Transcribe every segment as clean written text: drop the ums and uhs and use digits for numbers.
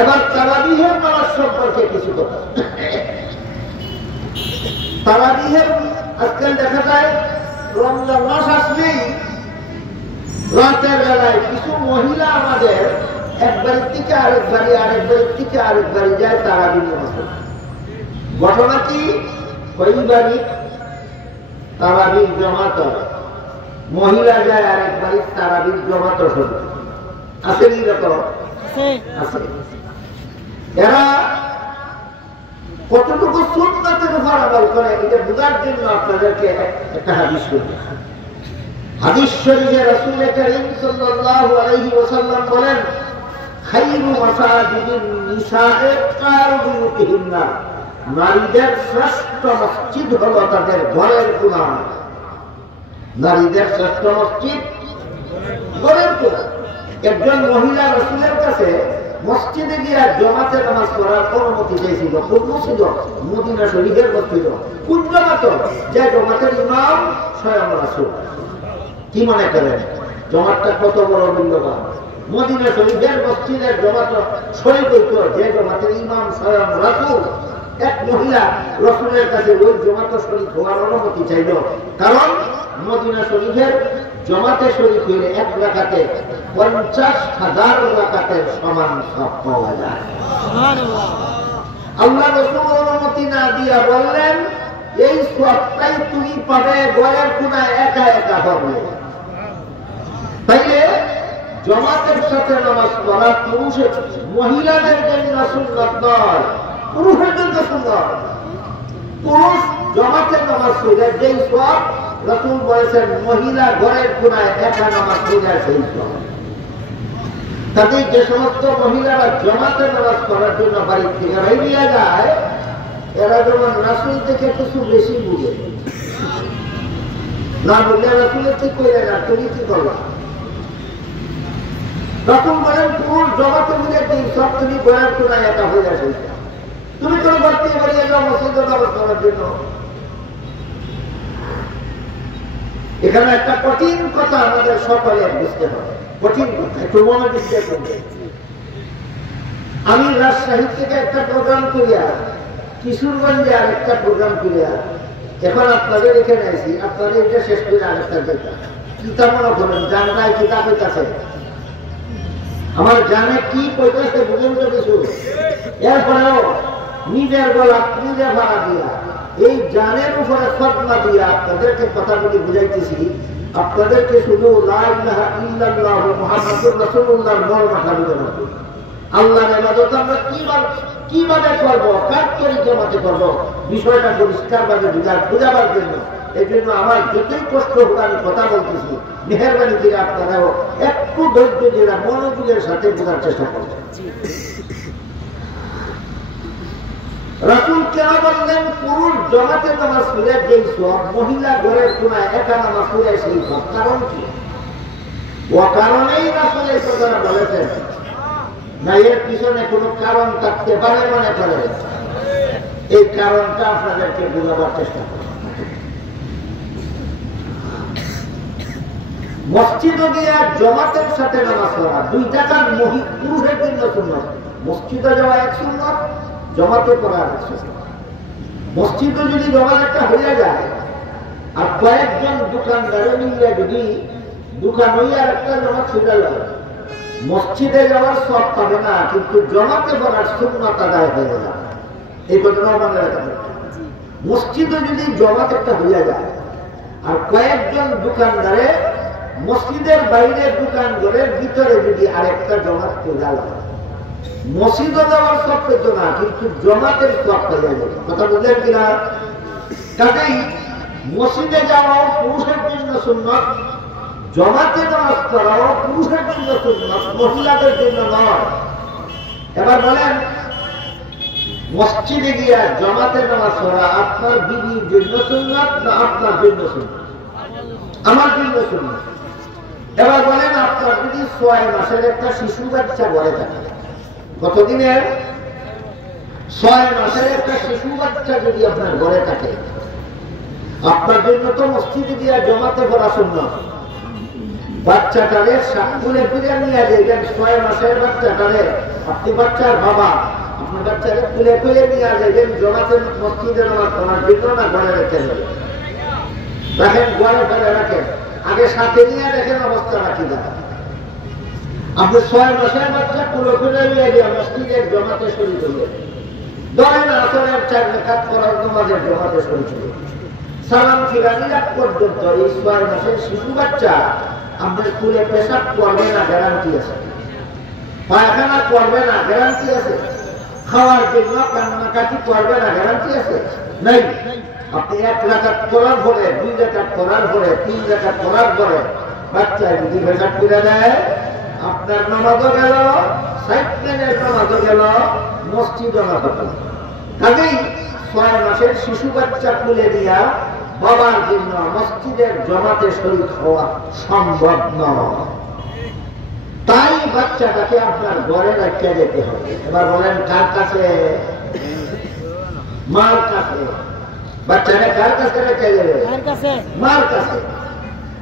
এবার তারাবিহের নামাজ সম্পর্কে কিছু কথা। তারাবিহের আজকাল দেখা যায় রমজান মাস আসলেই রাতের বেলায় কিছু মহিলা আমাদের এক বাড়ির থেকে আরেক বাড়ির থেকে আরেক বাড়ি যায় তারাবি নামাজ। ঘটনা কি? ওই বাড়ি তারাবির জমাত, মহিলা যায় আরেক বাড়ির তারাবির জমাত শুধু আছে নি? আছে। এরা কতটুকু সুন্নাতের উপর আমল করে এটা বোঝার জন্য আপনাদেরকে একটা হাদিস করব। হাদিস শরীফে রাসূল করিম সাল্লাল্লাহু আলাইহি ওয়াসাল্লাম বলেন, খায়রু মাসাজিদিন নিসায়ে কারবুতিহিন্না, নারীদের শ্রেষ্ঠ মসজিদ হলো তাদের ঘরের কোণা। নারীদের শ্রেষ্ঠ মসজিদ ঘরের কোণা। একজন মহিলা রাসূলের কাছে মসজিদে গিয়ে জমাতে নামাজ পড়ার অনুমতি চাইছিল। কোন মসজিদ? মদিনা শরীফের মসজিদ। কোন জমাত? যে জমাতের ইমাম স্বয়ং রাসূল। কি মনে করেন জমাতটা কত বড় মূল্যবান? মদিনা শরীফের মসজিদের জমাত শরীফ হইত, যে জমাতের ইমাম স্বয়ং রাসূল। এক মহিলা রাসূলের কাছে ওই জমাত শরীফ হওয়ার অনুমতি চাইল, কারণ মদিনা শরীফের জমাতে শরীফ হইলে এক রাকাতে 50,000 রাকাতের সমান সব পাওয়া যায়। আল্লাহ রাসূল অনুমতি না দিয়া বললেন, এই সবটাই তুমি পাবে ঘরের কোণায় একা একা হবে। তাইলে জমাতের সাথে নামাজ পড়া পুরুষের, মহিলাদের জন্য সুন্নাত নয়, পুরুষের জন্য সুন্নাত। পুরুষ জমাতে নামাজ পড়ে যেই সব রাসূল বলেছেন, মহিলা ঘরের কোণায় একা নামাজ পড়ে সেই সব। তাতে যে সমস্ত মহিলারা জমাতে নামাজ পড়ার জন্য বাড়ি থেকে বেরিয়ে যায়, এরা যেমন রাসূল থেকে কিছু বেশি বুঝে না, বললে রাসূলের ঠিক করে না, তুমি কি করবা? রাসূল বলেন, পুরুষ জমাতে মিলে দিন সব তুমি ঘরের কোণায় একা হয়ে আসে। তুমি কোনো বাড়িতে বেরিয়ে যাও মসজিদে নামাজ পড়ার জন্য। এখানে একটা কঠিন কথা আমাদের সকলে বুঝতে হবে, কঠিন কথা, একটু মনোযোগ দিয়ে শুনবেন। আমি রাজশাহী থেকে একটা প্রোগ্রাম করিয়া, কিশোরগঞ্জে আরেকটা প্রোগ্রাম করিয়া, এখন আপনাদের এখানে আছি, আপনাদের এটা শেষ করে আরেকটা যেটা কিতাব মনে করেন, জানটায় কিতাব হইতেছে, আমার জানে কি কইতেছে বুঝুন তো কিছু। এরপরেও নিজের গলা নিজে ভাড়া দিয়া, এই জানের উপরে ফতোয়া দিয়া আপনাদেরকে কথাগুলি বুঝাইতেছি। আপনাদেরকে শুধু লা ইলাহা ইল্লাল্লাহ মুহাম্মাদুর রাসূলুল্লাহর মর্মটা বুঝাতে হবে। আল্লাহর ইবাদত আমরা কিভাবে করবো, কার তরিকা মতে করবো, বিষয়টা পরিষ্কারভাবে বুঝাবার জন্য। এই জন্য আমার যতই কষ্ট হোক আমি কথা বলতেছি, মেহরবানি করে আপনারাও একটু ধৈর্য দিয়ে মনোযোগের সাথে বোঝার চেষ্টা করবেন। রাসূল কেন বললেন পুরুষ জমাতে নামাজ পড়ে যেই সব, মহিলা ঘরের কোণায় একা নামাজ পড়ে সেই সব? কারণ কি? ও কারণেই রাসূল এই কথাটা বলেছেন না, এর পিছনে কোনো কারণ থাকতে পারে মনে করে? এই কারণটা আপনাদেরকে বোঝাবার চেষ্টা করুন। মসজিদে গিয়ে জমাতের সাথে নামাজ পড়া দুইটা পুরুষের জন্য সুন্নাত। মসজিদে যাওয়া এক সুন্নাত, জমাতে পড়া এক সুন্নাত। মসজিদে যদি জমাত একটা হইয়া যায়, আর কয়েকজন দোকানদারে মিলিয়ে যদি দোকান হইয়া একটা জমাত ছুটে যায়, মসজিদে যাওয়ার সব পাবে না, কিন্তু জমাতে পড়ার সুন্নাত আদায় হয়ে যায়। এই কথাটাও মনে রাখবেন। মসজিদে যদি জমাত একটা হইয়া যায়, আর কয়েকজন দোকানদারে মসজিদের বাইরে দোকান ঘরের ভিতরে যদি আরেকটা জমাত পূজা হয়, মসজিদে যাওয়ার সব পেত না, কিন্তু জমাতের সব পেয়ে যাবে। কথা বুঝলেন কিনা? কাজেই মসজিদে যাওয়াও পুরুষের জন্য সুন্নাত, জমাতে নামাজ পড়াও পুরুষের জন্য সুন্নাত, মহিলাদের জন্য নয়। এবার বলেন, মসজিদে গিয়া জমাতে নামাজ পড়া আপনার বিবির জন্য সুন্নাত না আপনার জন্য সুন্নাত? আমার জন্য সুন্নাত। এবার বলেন, আপনার যদি 6 মাসের একটা শিশু বাচ্চা ঘরে থাকে, কতদিনের? 6 মাসের একটা শিশু বাচ্চা যদি আপনার ঘরে থাকে, আপনার জন্য তো মসজিদে গিয়া জমাতে পড়া সুন্নাত। বাচ্চাটারে সাকুলে ফিরে নিয়ে যাবেন, 6 মাসের বাচ্চাটারে আপনি বাচ্চার বাবা, আপনার বাচ্চাকে তুলে তুলে নিয়ে যাবেন জমাতের মসজিদে নামাজ পড়ার জন্য না ঘরে রেখে যাবেন? রাখেন, ঘরে ফেলে রাখেন, আগে সাথে নিয়ে দেখেন অবস্থা রাখি দেন। আপনি 6 মাসের বাচ্চা তুলে তুলে নিয়ে গিয়ে মসজিদের জমাতে শুরু করলেন, ধরেন আসরের 4 রাকাত পড়ার নামাজের জমাতে শুরু করলেন, সালাম ফিরানির আগ পর্যন্ত এই 6 মাসের শিশু বাচ্চা আপনার স্কুলে পেশাব করবে না, গ্যারান্টি আছে? পায়খানা করবে না, গ্যারান্টি আছে? খাওয়ার জন্য কান্নাকাটি করবে না, গ্যারান্টি আছে? নাই। আপনি 1 রাকাত করার পরে, 2 রাকাত করার পরে, 3 রাকাত করার পরে বাচ্চা যদি পেশাব করে দেয়, আপনার নামাজও গেল, সাইকেলের নামাজও গেল, মসজিদও না হতো। কাজেই 6 মাসের শিশু বাচ্চা তুলে দিয়া বাবার জন্য মসজিদের জমাতে শরীক হওয়া সম্ভব নয়। তাই বাচ্চাটাকে আপনার ঘরে রেখে যেতে হবে। এবার বলেন কার কাছে? মার কাছে। বাচ্চারা কার কাছে রেখে যাবে? মার কাছে।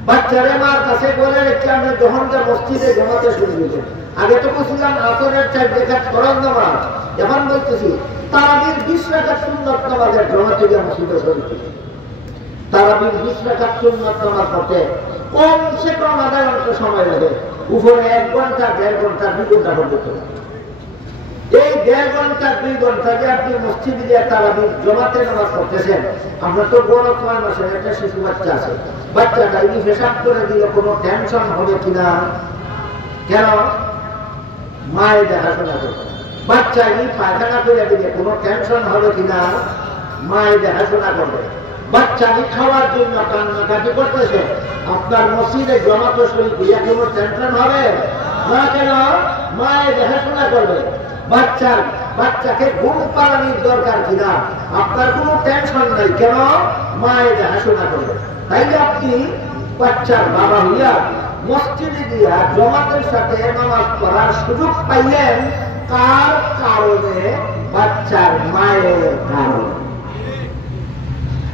বাচ্চারে মার কাছে বলে রেখে আমরা যখন মসজিদে জমাতে শুরু করবেন। আগে তো বলছিলাম আসরের 4 রাকাত ফরজ নামাজ, এখন বলতেছি তারাবির 20 রাকাত সুন্নাত নামাজের জমাতে গিয়ে মসজিদে শুরু করবেন। তারাবির 20 রাকাত সুন্নাত নামাজ পড়তে কমসে কম আধা ঘন্টা সময় লাগে, উপরে 1 ঘন্টা 1.5 ঘন্টা 2 ঘন্টা পর্যন্ত। এই 1.5 ঘন্টা 2 ঘন্টা যে আপনি মসজিদে গিয়ে তারাবির জমাতে নামাজ পড়তেছেন, আপনার তো বড় 6 মাসের একটা শিশু বাচ্চা আছে, বাচ্চাটা ইনি পেশাব করে দিলে কোনো টেনশন হবে কিনা? কেন? মায়ের দেখাশোনা করবে। বাচ্চা ইনি পায়খানা করে দিলে কোনো টেনশন হবে কিনা? মায়ের দেখাশোনা করবে। বাচ্চা ইনি খাওয়ার জন্য কান্নাকাটি করতেছে, আপনার মসজিদে জমাতে শরীক হইয়া কোনো টেনশন হবে না? কেন? মায়ের দেখাশোনা করবে। বাচ্চাকে ঘুম পাড়ানির দরকার কিনা? আপনার কোনো টেনশন নাই। কেন? মায়ের দেখাশোনা করবে। তাইলে আপনি বাচ্চার বাবা হইয়া মসজিদে দিয়া জমাতের সাথে নামাজ পড়ার সুযোগ পাইলেন কার কারণে? বাচ্চার মায়ের কারণে।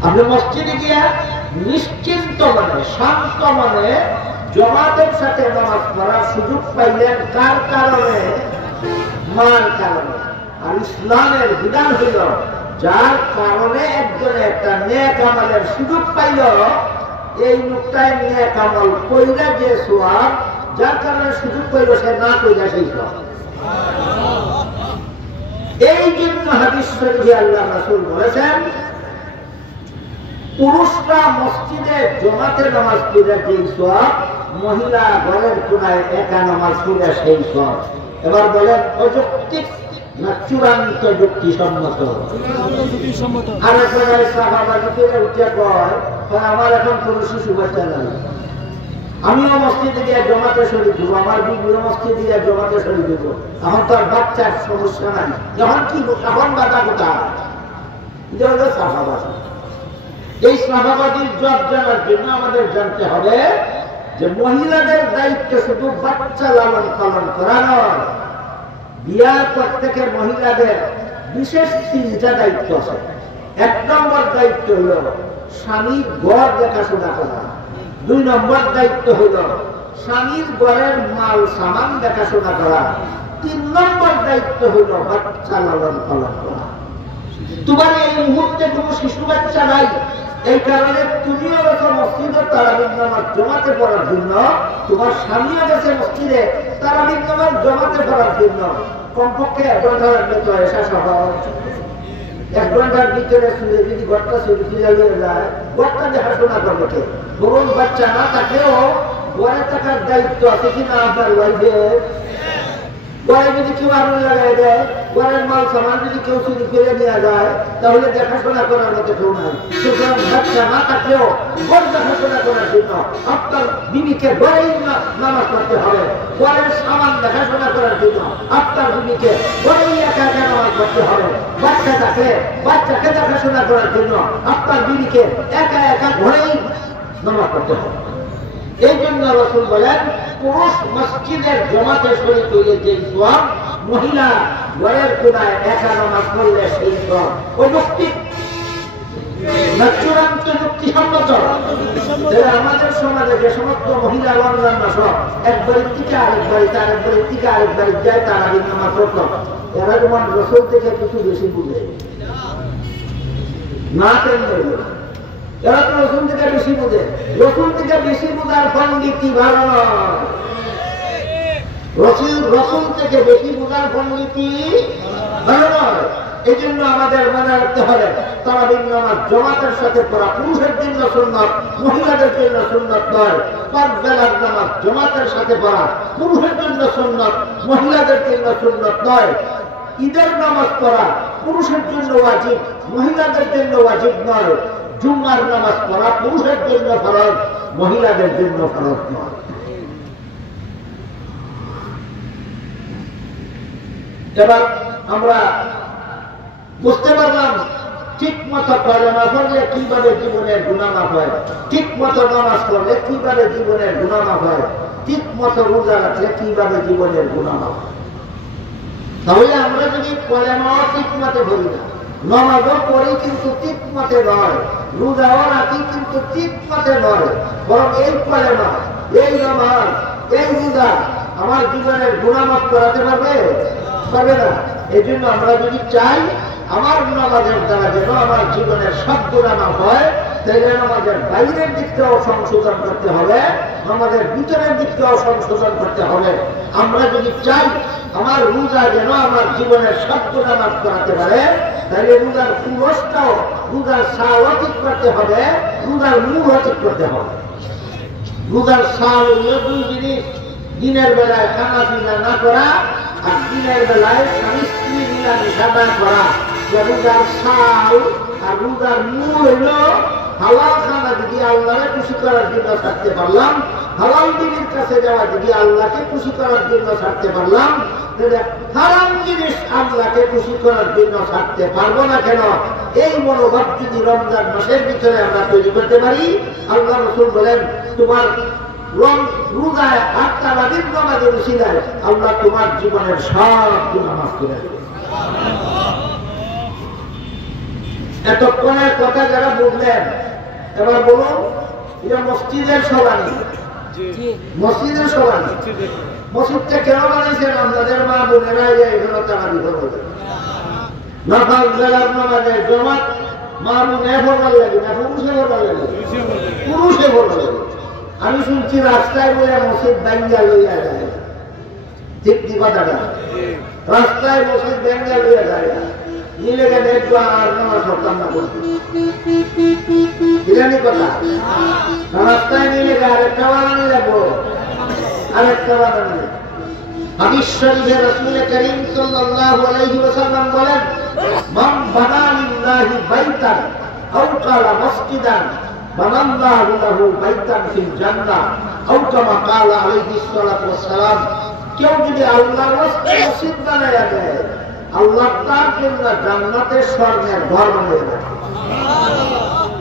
আপনি মসজিদে গিয়া নিশ্চিন্ত মনে, শান্ত মনে জমাতের সাথে নামাজ পড়ার সুযোগ পাইলেন কার কারণে? মার কারণে। আর ইসলামের বিধান হইল যার কারণে একজনে একটা নেক আমলের সুযোগ পাইল, এই লোকটাই নেক আমল কইরা যে সওয়াব, যার কারণে সুযোগ পাইল সে না কইরা সেই সওয়াব। এই জন্য হাদিস শরীফে আল্লাহ রাসূল বলেছেন, পুরুষরা মসজিদে জমাতে নামাজ পড়ে যেই সওয়াব, মহিলা ঘরের কোনায় একা নামাজ পড়ে সেই সওয়াব। এবার বলেন অযৌক্তিক না চূড়ান্ত যুক্তিসম্মত? আরেক জায়গায় সাহাবা দিকে উঠে কয়, আমার এখন কোনো শিশু বাচ্চা নাই, আমিও মসজিদে গিয়ে জমাতে শরীক দেবো, আমার বিবিও মসজিদে গিয়ে জমাতে শরীক দেবো, এখন তো আর বাচ্চার সমস্যা নাই, এখন কি এখন বাধা কোথায়? এটা হলো সাহাবাদী। এই সাহাবাদীর জব জানার জন্য আমাদের জানতে হবে যে মহিলাদের দায়িত্ব শুধু বাচ্চা লালন পালন করা নয়, বিয়ার পর থেকে মহিলাদের বিশেষ 3টা দায়িত্ব আছে। 1 নম্বর দায়িত্ব হল স্বামীর ঘর দেখাশোনা করা, 2 নম্বর দায়িত্ব হল স্বামীর ঘরের মাল সামান দেখাশোনা করা, 3 নম্বর দায়িত্ব হল বাচ্চা লালন পালন করা। তোমার এই মুহূর্তে কোনো শিশু বাচ্চা নাই, এই কারণে তুমিও গেছো মসজিদে তারাবির নামাজ জমাতে পড়ার জন্য, তোমার স্বামীও গেছে মসজিদে তারাবির নামাজ জমাতে পড়ার জন্য। কমপক্ষে 1 ঘন্টার ভিতরে শেষ হওয়া উচিত। 1 ঘন্টার ভিতরে শুনে যদি ঘরটা শুরু ফিরে যায়, ঘরটা দেখাশোনা করবে কে? বরং বাচ্চা না থাকলেও ঘরে থাকার দায়িত্ব আছে কিনা আপনার ওয়াইফের? ঘরে যদি কেউ আগুন লাগাই দেয়, ঘরের মাল সামান যদি কেউ চুরি করে নিয়ে যায়, তাহলে দেখাশোনা করার মতো কেউ নাই। সুতরাং বাচ্চা না থাকলেও ঘর দেখাশোনা করার জন্য আপনার বিবিকে ঘরেই নামাজ পড়তে হবে। ঘরের সামান দেখাশোনা করার জন্য আপনার বিবিকে ঘরেই একা একা নামাজ পড়তে হবে। বাচ্চাকে দেখাশোনা করার জন্য আপনার বিবিকে একা একা ঘরেই নামাজ পড়তে হবে। এই জন্য রাসূল বলেন, পুরুষ মসজিদের জমাতে শরীক হইলে যেই সওয়াব, মহিলা ঘরের কোনায় একা নামাজ পড়লে সেই সওয়াব। অযৌক্তিক না চূড়ান্ত যুক্তিসম্মত? আমাদের সমাজে যে সমস্ত মহিলা রমজান মাস একবারের থেকে আরেকবারে তার একবারের থেকে আরেকবারে যায় তার আগে নামাজ পড়তো, এরা যেমন রসুল থেকে কিছু বেশি বুঝে না, এরা তো রসুল থেকে বেশি বুঝে। রসুল থেকে বেশি বোঝার পণ্ডিতি ভালো নয়, রসুল থেকে বেশি বোঝার পণ্ডিতি ভালো নয়। এই জন্য আমাদের মনে রাখতে হবে তারাবির নামাজ জামাতের সাথে পড়া পুরুষের জন্য সুন্নাত, মহিলাদের জন্য সুন্নাত নয়। পাঁচ বেলার নামাজ জামাতের সাথে পড়া পুরুষের জন্য সুন্নাত, মহিলাদের জন্য সুন্নাত নয়। ঈদের নামাজ পড়া পুরুষের জন্য ওয়াজিব, মহিলাদের জন্য ওয়াজিব নয়। জুমার নামাজ পড়া পুরুষের জন্য ফরজ, মহিলাদের জন্য ফরজ নয়। এবার আমরা বুঝতে পারলাম ঠিক মতো কলেমা পড়লে কিভাবে জীবনের গুনাহ মাফ হয়, ঠিক মতো নামাজ পড়লে কিভাবে জীবনের গুনাহ মাফ হয়, ঠিক মতো রোজা রাখলে কিভাবে জীবনের গুনাহ মাফ হয়। তাহলে আমরা যদি কলেমাও ঠিক মতো বলি না, নামাজও পড়ি কিন্তু ঠিক মতে নয়, রোজাও রাখি কিন্তু ঠিক মতে নয়, বরং এই কলেমা, এই নামাজ, এই রোজা আমার জীবনের গুনাহ মাফ করাতে পারবে না। এই জন্য আমরা যদি চাই আমার নামাজের দ্বারা যেন আমার জীবনের সব গুনাহ মাফ হয়, তাহলে আমাদের বাইরের দিকটাও সংশোধন করতে হবে, আমাদের ভিতরের দিকটাও সংশোধন করতে হবে। আমরা যদি চাই আমার রোজা যেন আমার জীবনের সব গুনাহ মাফ করাতে পারে, তাহলে রোজার পুরুষটাও, রোজার সালও ঠিক করতে হবে, রোজার মূলও ঠিক করতে হবে। রোজার সাল হইল দুই জিনিস, দিনের বেলায় খানা পিনা না করা আর দিনের বেলায় স্বামী স্ত্রী মিলামিশা না করা। রোজার সাল আর রোজার মূল হইল হালাল খানা যদি আল্লাহকে খুশি করার জন্য ছাড়তে পারলাম, হালাল জিনিস কাছে যাওয়া যদি আল্লাহকে খুশি করার জন্য ছাড়তে পারলাম, হারাম জিনিস আল্লাহকে খুশি করার জন্য ছাড়তে পারবো না কেন? এই মনোভাব যদি রমজান মাসের ভিতরে আমরা তৈরি করতে পারি, আল্লাহ রাসূল বলেন তোমার রোজায় আর তারাবির নামাজের উসিলায় আল্লাহ তোমার জীবনের সব গুনাহ মাফ করে দেবে। এতক্ষণের কথা যারা বুঝলেন, এবার বলুন এটা মসজিদের সবানি, মসজিদের সবানি। মসজিদটা কেন বানাইছেন? আমাদের মা বোনেরা এখানে তারাবি করবে না, পাঁচ বেলার নামাজের জামাত মা বোনে ভরবার লাগে না, পুরুষে ভরবার লাগে, পুরুষে ভরবার লাগে। আমি শুনছি রাস্তায় বলে মসজিদ ব্যাঙ্গা লইয়া যায়, ঠিক কি কথাটা? রাস্তায় মসজিদ ব্যাঙ্গা লইয়া যায় নিলে গেলে একটু আর নামাজ পড়তাম না করছি, বিরানি কথা। রাস্তায় নিলে আরেকটা বানানি লাগবো, আরেকটা বানানি। হাদিস শরীফে রাসূল করিম সাল্লাল্লাহু আলাইহি ওয়াসাল্লাম বলেন, মান বানা লিল্লাহি বাইতান আও ক্বালা মসজিদান বানাল্লাহু লাহু বাইতান ফিল জান্নাহ আও কামা ক্বালা আলাইহিস সালাতু ওয়াস সালাম। কেউ যদি আল্লাহর রাস্তায় মসজিদ বানায়া দেয়, আল্লাহ তার জন্য জান্নাতের স্বর্ণের ঘর বানিয়ে দেয়।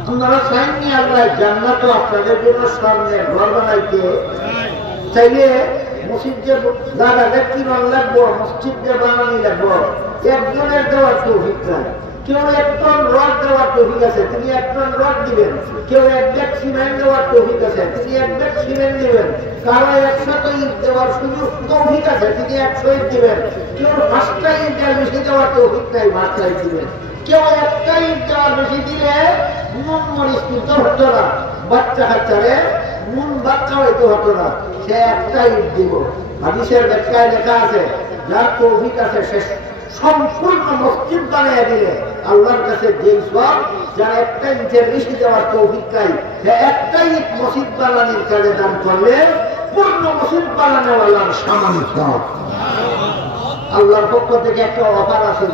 আপনারা চাইনি আল্লাহ জান্নাতও আপনাদের জন্য স্বর্ণের ঘর বানাইতে? চাইলে মসজিদ যে জায়গা ব্যক্তি লাগবো, মসজিদ যে বানানি লাগবো, একজনের দেওয়ার তৌফিক নাই। কেউ এক টন রড দেওয়ার তৌফিক আছে, তিনি এক টন রড দিবেন। কেউ এক ব্যাগ সিমেন্ট দেওয়ার তৌফিক আছে, তিনি এক ব্যাগ সিমেন্ট দিবেন। কারো 100 ইট দেওয়ার সুযোগ তৌফিক আছে, তিনি 100 ইট দিবেন। কেউ 5টা ইট বেশি দেওয়ার তৌফিক নাই, 5টা ইট দিবেন। কেউ একটা ইট দেওয়ার বেশি দিলে নুন মরিচ কিন্তু হতো না, বাচ্চা কাচ্চারে নুন বাচ্চা হইতে হতো না, সে একটা ইট দিব। হাদিসের ব্যাখ্যায় লেখা আছে, যার তৌফিক আছে সে সম্পূর্ণ মসজিদ বানিয়ে দিলে আল্লাহর কাছে যেই সব, যার একটা ইটের বেশি দেওয়ার তৌফিক নাই, সে একটা ইট মসজিদ বানানোর কাজে দান করলে পূর্ণ মসজিদ বানানোওয়ালার সমান সব। আল্লাহর পক্ষ থেকে একটা অফার আছে,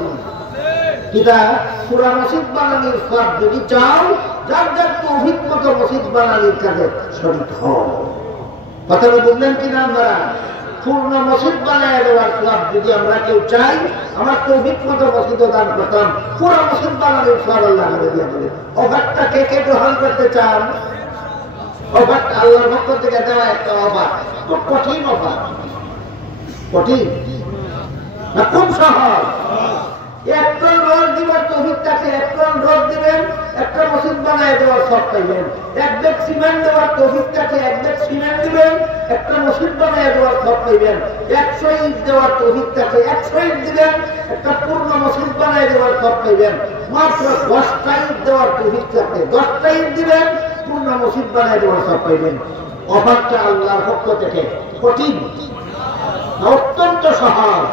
কিটা পুরা মসজিদ বানানোর সব যদি চাও, যার যার তৌফিক মতো মসজিদ বানানোর কাজে শরীক হও। কথাটা বুঝলেন কিনা? আমরা পূর্ণ মসজিদ বানায় দেওয়ার সব যদি আমরা কেউ চাই, আমার তৌফিক মতো মসজিদ দান করতাম, পুরো মসজিদ বানানোর সব আল্লাহ করে দিয়ে দেবে। অফারটা কে কে গ্রহণ করতে চান? অফারটা আল্লাহর পক্ষ থেকে দেওয়া একটা অফার, খুব কঠিন অফার। কঠিন না, খুব সহজ। 1 টন রড দিবার তৌফিক থাকে, 1 টন রড দিবেন, একটা দেওয়ার সব পাইবেন। এক ব্যাগ সিমেন্ট দেওয়ার তৌফিক থাকে, এক ব্যাগ সিমেন্ট দিবেন, একটা মসজিদ বানায় দেওয়ার সব পাইবেন। 100 ইট দেওয়ার তৌফিক থাকে, 100 ইট দিবেন, একটা পূর্ণ মসজিদ বানায় দেওয়ার সব পাইবেন। মাত্র 10টা ইট দেওয়ার তৌফিক থাকে, 10টা ইট দিবেন, পূর্ণ মসজিদ বানায় দেওয়ার সব পাইবেন। অফারটা আল্লাহর পক্ষ থেকে কঠিন, অত্যন্ত সহজ।